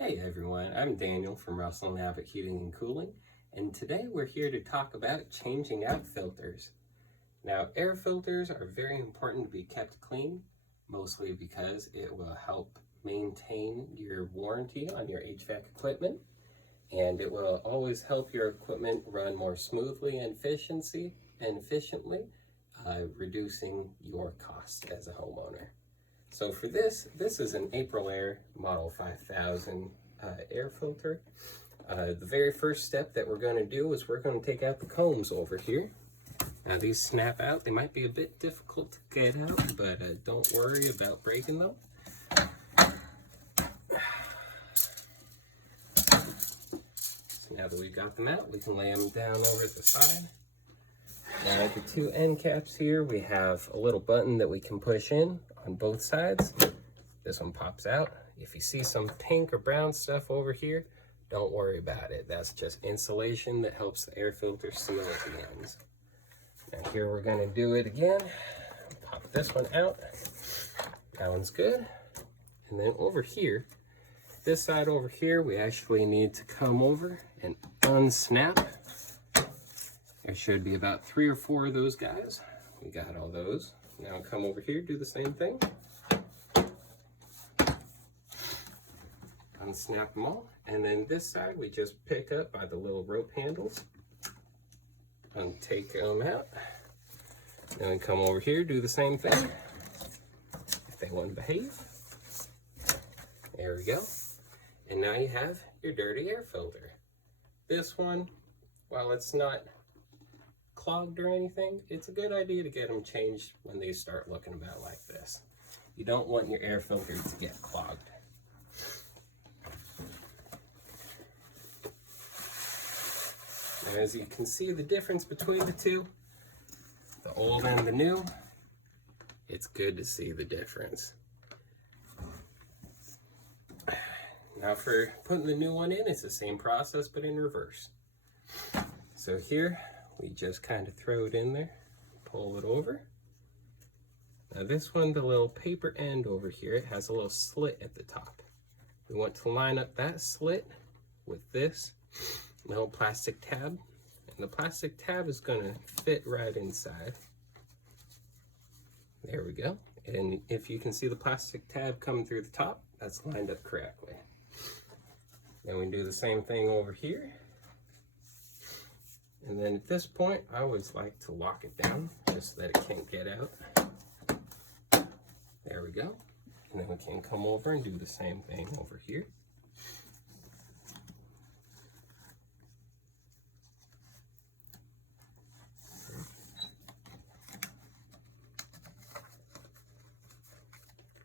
Hey everyone, I'm Daniel from Russell Abbott Heating and Cooling, and today we're here to talk about changing out filters. Now, air filters are very important to be kept clean, mostly because it will help maintain your warranty on your HVAC equipment, and it will always help your equipment run more smoothly and efficiently, reducing your costs as a homeowner. So for this is an Aprilaire Model 5000 air filter. The very first step that we're going to do is we're going to take out the combs over here. Now these snap out. They might be a bit difficult to get out, but don't worry about breaking them. So now that we've got them out, we can lay them down over the side. Now at the two end caps here, we have a little button that we can push in on both sides. This one pops out. If you see some pink or brown stuff over here, don't worry about it. That's just insulation that helps the air filter seal at the ends. Now here we're going to do it again. Pop this one out. That one's good. And then over here, this side over here, we actually need to come over and unsnap. There should be about 3 or 4 of those guys. We got all those. Now come over here, do the same thing. Unsnap them all. And then this side, we just pick up by the little rope handles and take them out. Then we come over here, do the same thing. If they want to behave. There we go. And now you have your dirty air filter. This one, while it's not clogged or anything, it's a good idea to get them changed when they start looking about like this. You don't want your air filter to get clogged. Now, as you can see the difference between the two, the old and the new, it's good to see the difference. Now for putting the new one in, it's the same process but in reverse. So here, we just kind of throw it in there, pull it over. Now this one, the little paper end over here, it has a little slit at the top. We want to line up that slit with this little plastic tab. And the plastic tab is going to fit right inside. There we go. And if you can see the plastic tab coming through the top, that's lined up correctly. Then we do the same thing over here. And then at this point, I always like to lock it down just so that it can't get out. There we go. And then we can come over and do the same thing over here.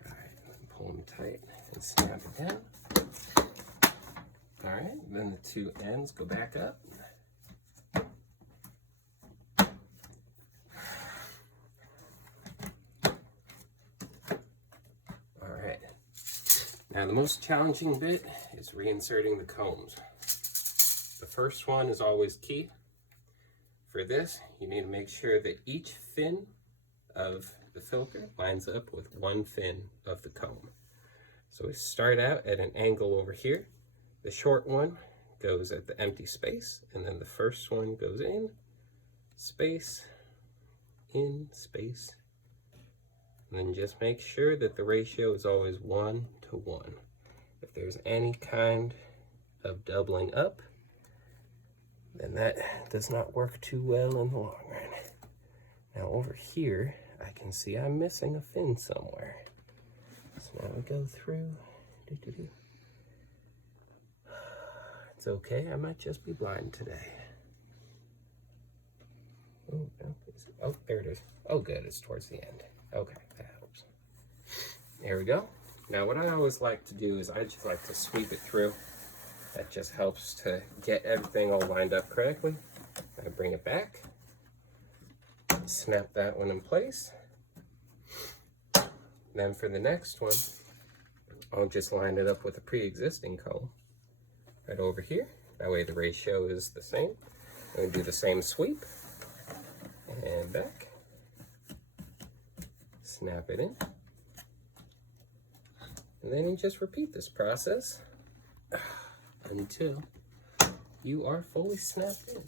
All right, pull them tight and snap it down. All right, then the two ends go back up. Now the most challenging bit is reinserting the combs. The first one is always key. For this, you need to make sure that each fin of the filter lines up with one fin of the comb. So we start out at an angle over here. The short one goes at the empty space, and then the first one goes in, space, in, space. And then just make sure that the ratio is always 1 to 1. If there's any kind of doubling up, then that does not work too well in the long run. Now over here, I can see I'm missing a fin somewhere. So now we go through. It's okay, I might just be blind today. Oh, there it is. Oh good, it's towards the end. Okay, that helps. There we go. Now what I always like to do is I just like to sweep it through. That just helps to get everything all lined up correctly. I bring it back, snap that one in place. Then for the next one, I'll just line it up with a pre-existing comb right over here. That way the ratio is the same. I'm gonna do the same sweep and back. Snap it in. And then you just repeat this process until you are fully snapped in.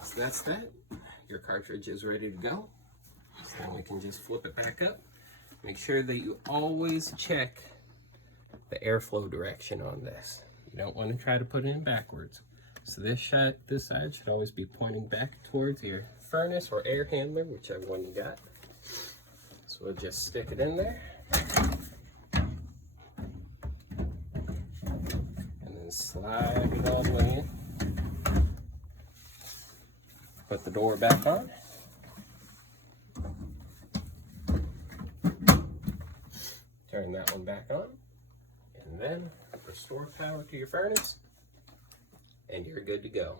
So that's that. Your cartridge is ready to go. So then we can just flip it back up. Make sure that you always check the airflow direction on this. You don't want to try to put it in backwards. So this side should always be pointing back towards your furnace or air handler, whichever one you got. So we'll just stick it in there. And then slide it all the way in. Put the door back on. Turn that one back on. And then restore power to your furnace. And you're good to go.